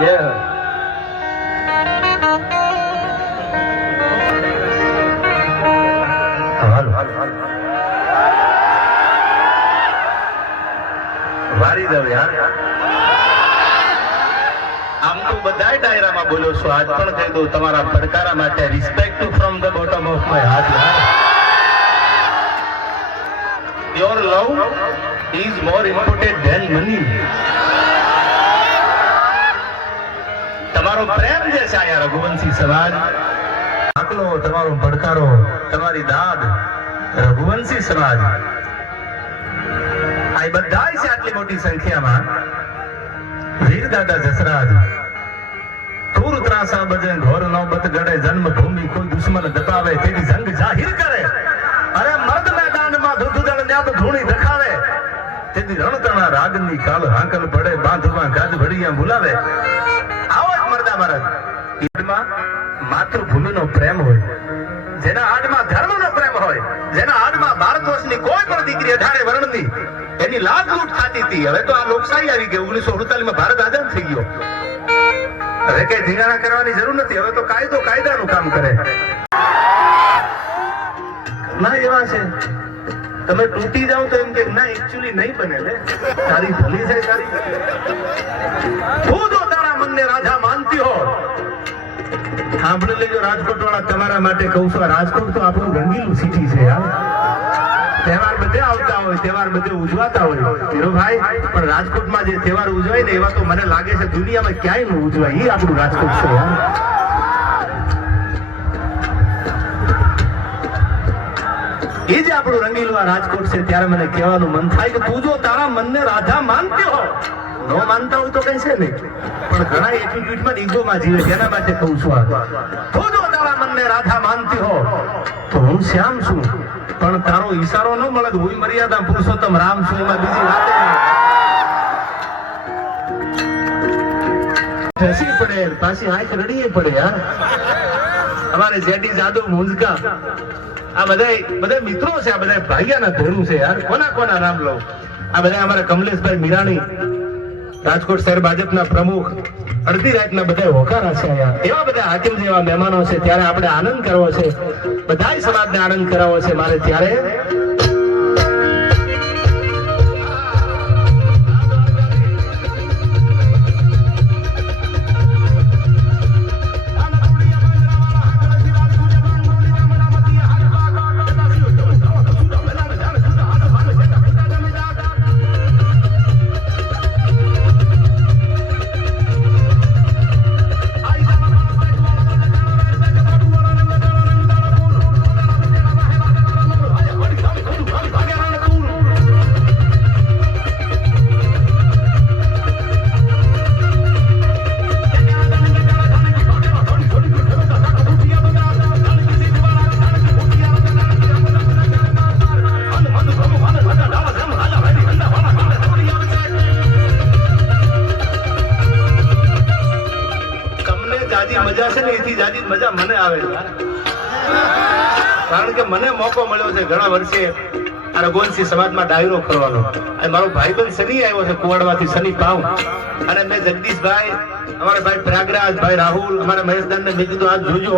Yeah. હાલો વારી દઉં યાર. આમ તો બધાય ડાયરામાં બોલો છો, આજ પણ કહી દઉં તમારા પડકારા માટે respect from the bottom of my heart. Your love is more important than money. તમારો પ્રેમ જે છે આ રઘુવંશી સમાજ, આટલો તમારો પડકારો, તમારી દાદ રઘુવંશી સમાજ, આ બધા છે આટલી મોટી સંખ્યામાં. વીર દાદા જસરાજ તૂર ત્રાસા બજે ઘોર નૌબત ગળે, જન્મભૂમિ કોઈ દુશ્મન દબાવે તેની જંગ જાહેર કરે. અરે મર્દ મેદાનમાં ધુધુદળ ન્યાત ધૂણી દખાવે, તેથી રણતણા રાગની કાલ હાંકલ પડે, બાંધવા ગાજ ભડિયા બોલાવે. આવો જ મર્દા મરદ માતૃભૂમિનો પ્રેમ હોય, જેના આડમાં ધર્મનો પ્રેમ હોય, જેના આડમાં ભારત વર્ષની કોઈ પણ દીકરી 18 વર્ણની એની લાભ લૂંટ થતી હતી. હવે તો આ લોકશાહી આવી ગઈ. 1948 માં ભારત આઝાદ થઈ ગયો. હવે કઈ ધીંગાણા કરવાની જરૂર નથી. હવે તો કાયદો કાયદાનું કામ કરે. ના એવા છે તમે તૂટી જાઓ તો એમ કે ના એકચ્યુઅલી નહીં બને લે, તારી ભલી છે તારી. તું જો તારા મનને રાજા માનતી હો, સાંભળી લેજો રાજકોટ વાળા, તમારા માટે કહું છું. રાજકોટ તો આપણું રંગીલું સિટી છે યાર. તહેવાર બધે આવતા હોય, તહેવાર બધે ઉજવાતા હોય ધીરુભાઈ, પણ રાજકોટમાં જે તહેવાર ઉજવાય ને એવા તો મને લાગે છે દુનિયામાં ક્યાંય ન ઉજવાય. એ આપણું રાજકોટ છે યાર. એ જ આપણું રંગીલું આ રાજકોટ છે. ત્યારે મને કહેવાનું મન થાય કે તું જો તારા મનને રાધા માનતી હો, નો માનતા હોય તો કઈ છે નહીં, પણ ઘણા એટીટ્યુડમાં ઈગોમાં જીવે. તેના માટે કહું છું તું જો તારા મનને રાધા માનતી હો તો હું શ્યામ છું, પણ તારો ઈશારો ન મળે તો હું મર્યાદા પુરુષોત્તમ રામ છું. એમાં બીજી વાત ફસી પડે, પાછી આંખ રડીએ પડે યાર. અમારે જેડી જાદવ મુંજકા આ બધા મિત્રો છે, આ બધા ભાઈયાના ધોરું છે યાર. કોના કોના નામ લઉં? આ બધા અમારા કમલેશભાઈ મીરાણી, રાજકોટ શહેર ભાજપના પ્રમુખ, અડધી રાતના બધા હોકારા છે યાર. એવા બધા હાકીમ જેવા મહેમાનો છે. ત્યારે આપણે આનંદ કરવો છે, બધાય સમાજને આનંદ કરાવવો છે મારે. ત્યારે મજા છે ને એથી જાજી મજા મને આવે છે, કારણ કે મને મોકો મળ્યો છે ઘણા વર્ષે આ રઘુવંશી સમાજમાં ડાયરો કરવાનો. મારો ભાઈબંધ સની આવ્યો છે કુવાડવાથી, સની પાઉ, અને મેં જગદીશભાઈ, અમારા ભાઈ પ્રયાગરાજ, ભાઈ રાહુલ, અમારા મહેશદાન ને મેં કીધું આજ જોજો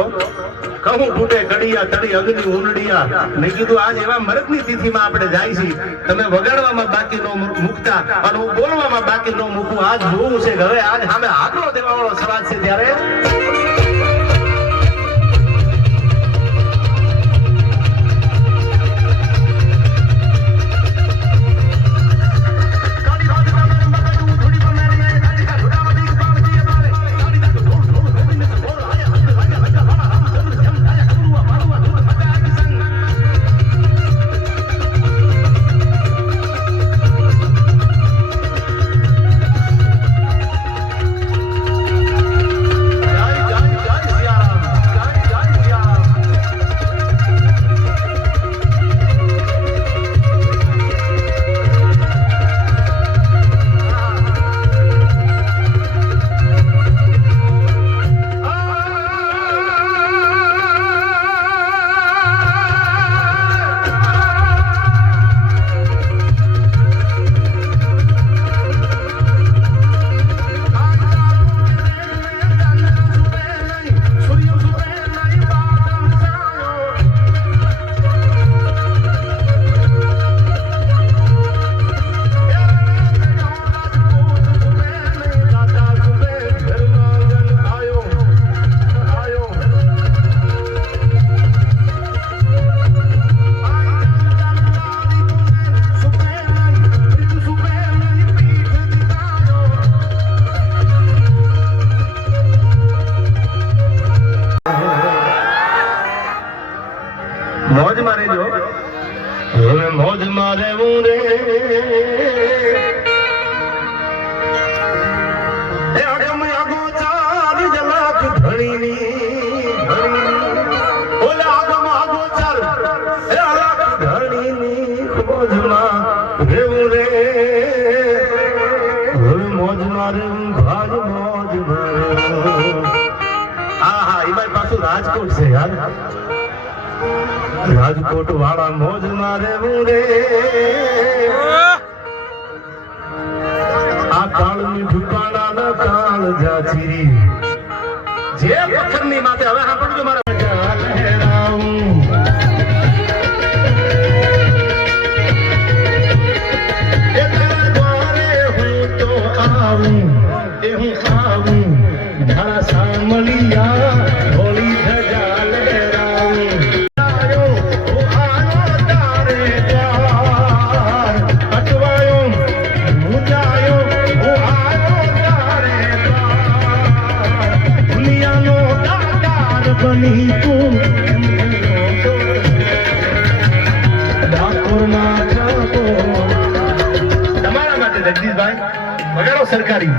કહું તૂટે કડિયા તળી અગ્નિ ઉનડિયા. મેં કીધું આજ એવા મરદની તિથિમાં આપણે જાય છીએ, તમે વગાડવામાં બાકી ન મૂકતા અને હું બોલવામાં બાકી ન મૂકું. આજ જોવું છે કે હવે આજ સામે આકલો દેવાવાળો સમાજ છે. ત્યારે મોજમાં રહેવું રે એ અગમ અગોચાર જલાક ધણીની ઓલા અગમ અગોચાર એ અલાક ધણીની મોજમાં રહેવું રે મોજમાં રહેવું ભાજ મોજમાં રહેવું હા હા એમાં પાછું રાજકોટ છે યાર રાજકોટ વાળા મોજ મારે રે આ કાળની ઠુકાણા ના કાળ જાચી જે પથ્થરની માથે હવે સાંભળજો મારા લહેરાવું એ તારા દ્વારે હું તો આવું એ હું આવું મારા સામલિયા હોળી ધજા લહેરાવું બની તું તમારા માટે જગદીશભાઈ વગાડો સરકારી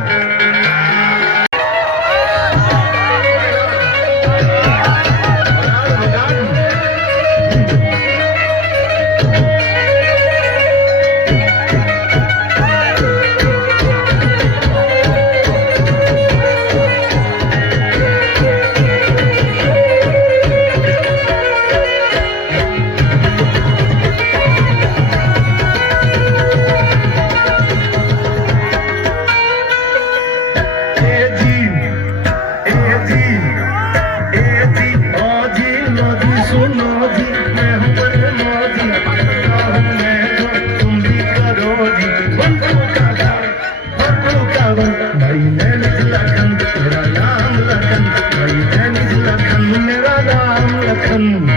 मेरा नाम लखन